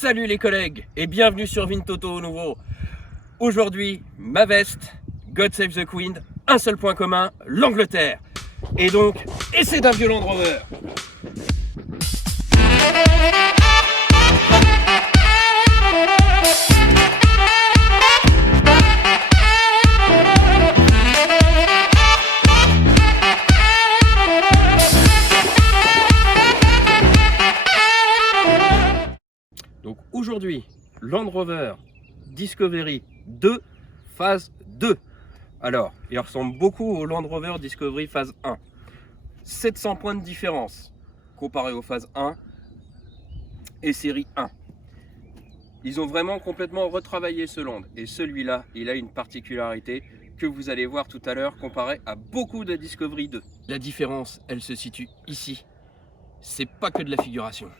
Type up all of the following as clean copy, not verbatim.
Salut les collègues et bienvenue sur Vintoto au nouveau. Aujourd'hui, ma veste, God Save the Queen, un seul point commun, l'Angleterre. Et donc, c'est d'un vieux Land Rover. Donc aujourd'hui, Land Rover Discovery 2 phase 2. Alors, il ressemble beaucoup au Land Rover Discovery phase 1. 700 points de différence comparé aux phases 1 et série 1. Ils ont vraiment complètement retravaillé ce Land. Et celui-là, il a une particularité que vous allez voir tout à l'heure comparé à beaucoup de Discovery 2. La différence, elle se situe ici. C'est pas que de la figuration.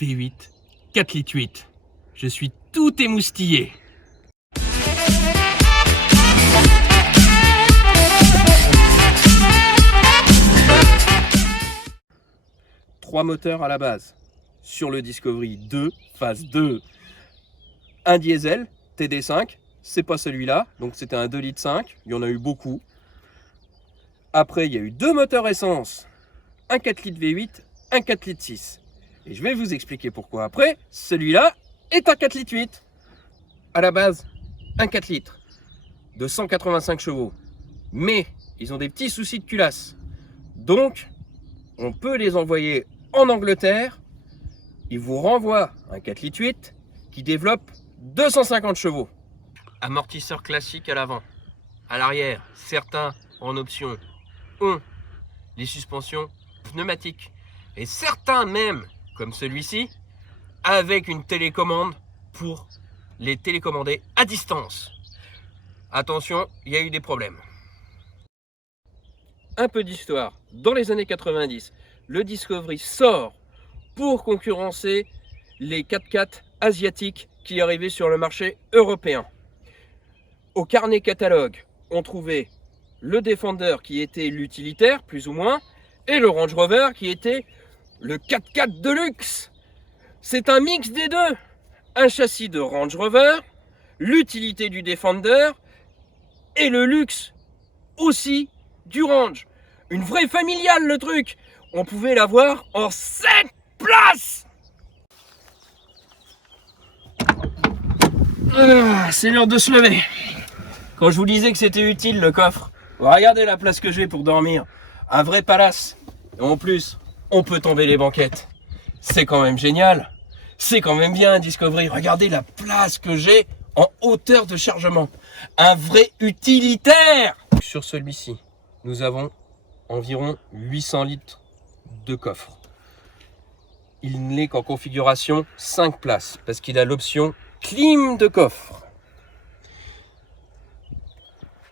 V8, 4 litres 8. Je suis tout émoustillé. Trois moteurs à la base. Sur le Discovery 2, phase 2. Un diesel, TD5. C'est pas celui-là, donc c'était un 2 litres 5. Il y en a eu beaucoup. Après, il y a eu deux moteurs essence. Un 4 litres V8, un 4 litres 6. Et je vais vous expliquer pourquoi après. Celui-là est un 4 litres 8. À la base, un 4 litres de 185 chevaux. Mais ils ont des petits soucis de culasse. Donc, on peut les envoyer en Angleterre. Ils vous renvoient un 4 litres 8 qui développe 250 chevaux. Amortisseur classique à l'avant. À l'arrière, certains en option ont les suspensions pneumatiques. Et certains même, comme celui-ci, avec une télécommande pour les télécommander à distance. Attention, il y a eu des problèmes. Un peu d'histoire. Dans les années 90, le Discovery sort pour concurrencer les 4x4 asiatiques qui arrivaient sur le marché européen. Au carnet catalogue, on trouvait le Defender qui était l'utilitaire, plus ou moins, et le Range Rover qui était le 4x4 de luxe. C'est un mix des deux. Un châssis de Range Rover, l'utilité du Defender et le luxe aussi du Range. Une vraie familiale le truc. On pouvait l'avoir en 7 places. C'est l'heure de se lever. Quand je vous disais que c'était utile le coffre, regardez la place que j'ai pour dormir. Un vrai palace. Et en plus, on peut tomber les banquettes. C'est quand même génial. C'est quand même bien un Discovery. Regardez la place que j'ai en hauteur de chargement. Un vrai utilitaire. Sur celui-ci, nous avons environ 800 litres de coffre. Il n'est qu'en configuration 5 places parce qu'il a l'option clim de coffre.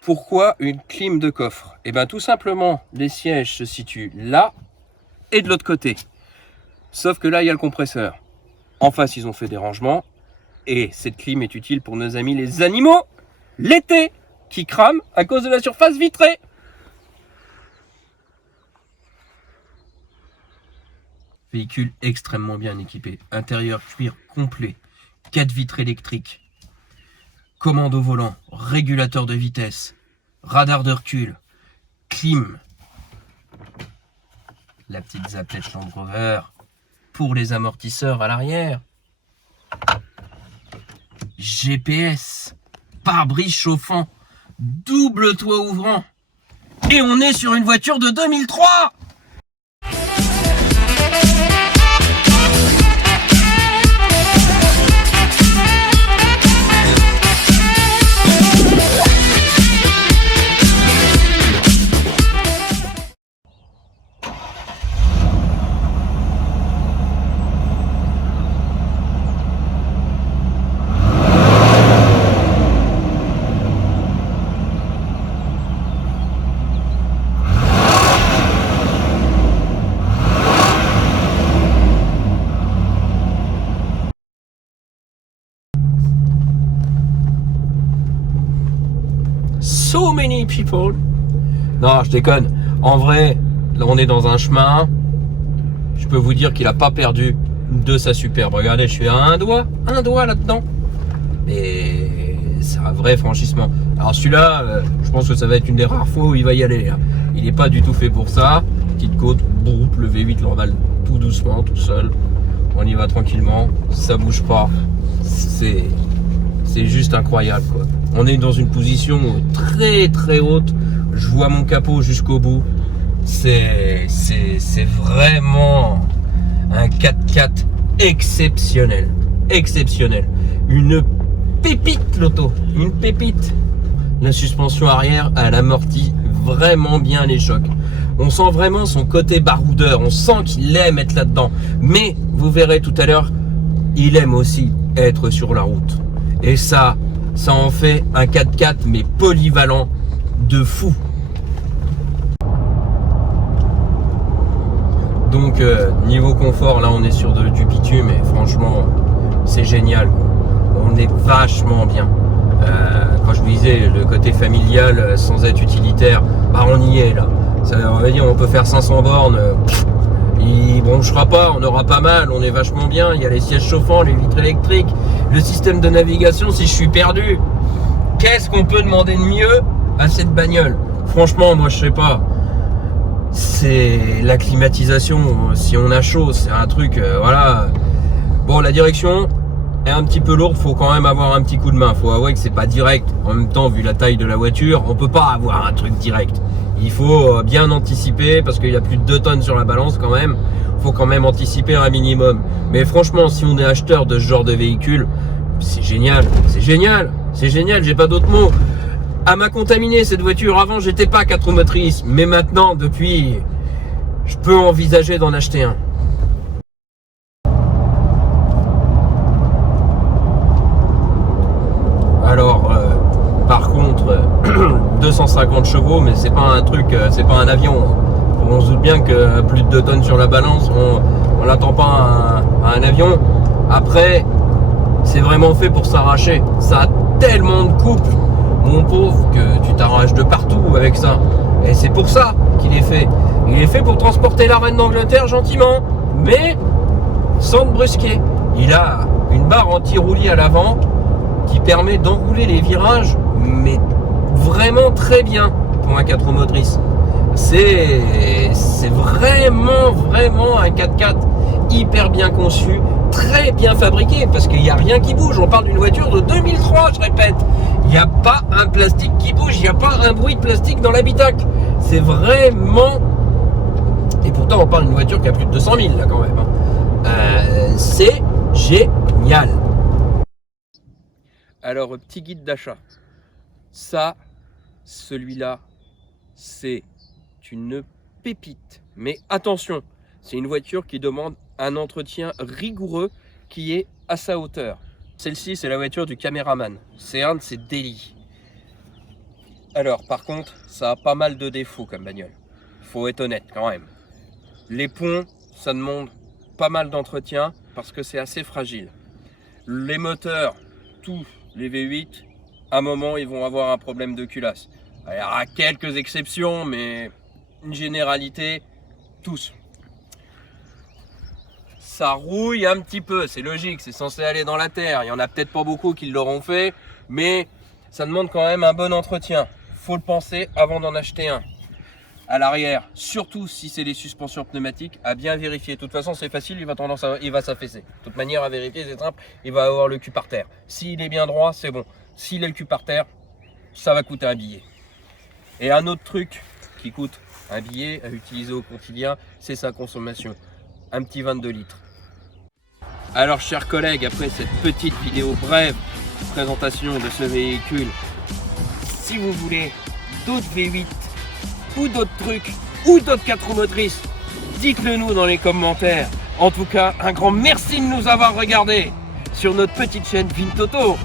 Pourquoi une clim de coffre? Eh bien tout simplement, les sièges se situent là et de l'autre côté. Sauf que là, il y a le compresseur. En face, ils ont fait des rangements. Et cette clim est utile pour nos amis les animaux, l'été, qui crament à cause de la surface vitrée. Véhicule extrêmement bien équipé. Intérieur cuir complet. 4 vitres électriques. Commande au volant. Régulateur de vitesse. Radar de recul. Clim. La petite zappette Land Rover pour les amortisseurs à l'arrière. GPS, pare-brise chauffant, double toit ouvrant. Et on est sur une voiture de 2003. So many people. Non, je déconne. En vrai, Là, on est dans un chemin. Je peux vous dire qu'il n'a pas perdu de sa superbe. Regardez, je suis à un doigt là-dedans. Et c'est un vrai franchissement. Alors celui-là, je pense que ça va être une des rares fois où il va y aller. Hein. Il n'est pas du tout fait pour ça. Petite côte, broupe, le V8 l'envale tout doucement, tout seul. On y va tranquillement, ça bouge pas. C'est juste incroyable, quoi. On est dans une position très très haute. Je vois mon capot jusqu'au bout. C'est vraiment un 4x4 exceptionnel. Exceptionnel. Une pépite l'auto. Une pépite. La suspension arrière, elle amortit vraiment bien les chocs. On sent vraiment son côté baroudeur. On sent qu'il aime être là-dedans. Mais vous verrez tout à l'heure, il aime aussi être sur la route. Et ça en fait un 4x4 mais polyvalent de fou. Donc niveau confort, là on est sur du bitume et franchement c'est génial, quoi. On est vachement bien. Quand je vous disais le côté familial sans être utilitaire, bah on y est là. Ça, on va dire on peut faire 500 bornes, il bronchera pas, on aura pas mal, on est vachement bien. Il y a les sièges chauffants, les vitres électriques, le système de navigation si je suis perdu. Qu'est-ce qu'on peut demander de mieux à cette bagnole? Franchement moi je sais pas. C'est la climatisation, si on a chaud, c'est un truc, voilà. Bon, la direction est un petit peu lourde, faut quand même avoir un petit coup de main. Faut avouer que c'est pas direct. En même temps, vu la taille de la voiture, on peut pas avoir un truc direct. Il faut bien anticiper parce qu'il y a plus de 2 tonnes sur la balance quand même. Faut quand même anticiper un minimum. Mais franchement, si on est acheteur de ce genre de véhicule, c'est génial, c'est génial, c'est génial. J'ai pas d'autres mots. Elle m'a contaminé cette voiture. Avant j'étais pas 4 roues motrices, mais maintenant depuis je peux envisager d'en acheter un. Alors par contre 250 chevaux, mais c'est pas un truc, c'est pas un avion. On se doute bien que plus de 2 tonnes sur la balance, on l'attend pas à un avion. Après c'est vraiment fait pour s'arracher. Ça a tellement de couple, mon pauvre, que tu t'arraches de partout avec ça. Et c'est pour ça qu'il est fait. Il est fait pour transporter la reine d'Angleterre gentiment, mais sans te brusquer. Il a une barre anti-roulis à l'avant qui permet d'enrouler les virages, mais vraiment très bien pour un 4 roues motrices. C'est vraiment un 4x4 hyper bien conçu, très bien fabriqué, parce qu'il n'y a rien qui bouge. On parle d'une voiture de 2003, je répète. Il n'y a pas un plastique qui bouge, il n'y a pas un bruit de plastique dans l'habitacle. C'est vraiment... Et pourtant, on parle d'une voiture qui a plus de 200 000, là, quand même. C'est génial. Alors, petit guide d'achat. Ça, celui-là, c'est une pépite. Mais attention, c'est une voiture qui demande un entretien rigoureux qui est à sa hauteur. Celle-ci, c'est la voiture du caméraman. C'est un de ses délits. Alors, par contre, ça a pas mal de défauts comme bagnole. Faut être honnête quand même. Les ponts, ça demande pas mal d'entretien parce que c'est assez fragile. Les moteurs, tous les V8, à un moment, ils vont avoir un problème de culasse. Il y aura quelques exceptions, mais une généralité, tous. Ça rouille un petit peu, c'est logique, c'est censé aller dans la terre. Il y en a peut-être pas beaucoup qui l'auront fait, mais ça demande quand même un bon entretien. Faut le penser avant d'en acheter un. À l'arrière, surtout si c'est les suspensions pneumatiques, à bien vérifier. De toute façon, c'est facile, il va s'affaisser. De toute manière, à vérifier, c'est simple, il va avoir le cul par terre. S'il est bien droit, c'est bon. S'il a le cul par terre, ça va coûter un billet. Et un autre truc qui coûte un billet à utiliser au quotidien, c'est sa consommation. Un petit 22 litres. Alors, chers collègues, après cette petite vidéo brève présentation de ce véhicule, si vous voulez d'autres V8 ou d'autres trucs ou d'autres 4 roues motrices, dites-le nous dans les commentaires. En tout cas, un grand merci de nous avoir regardés sur notre petite chaîne Vintoto.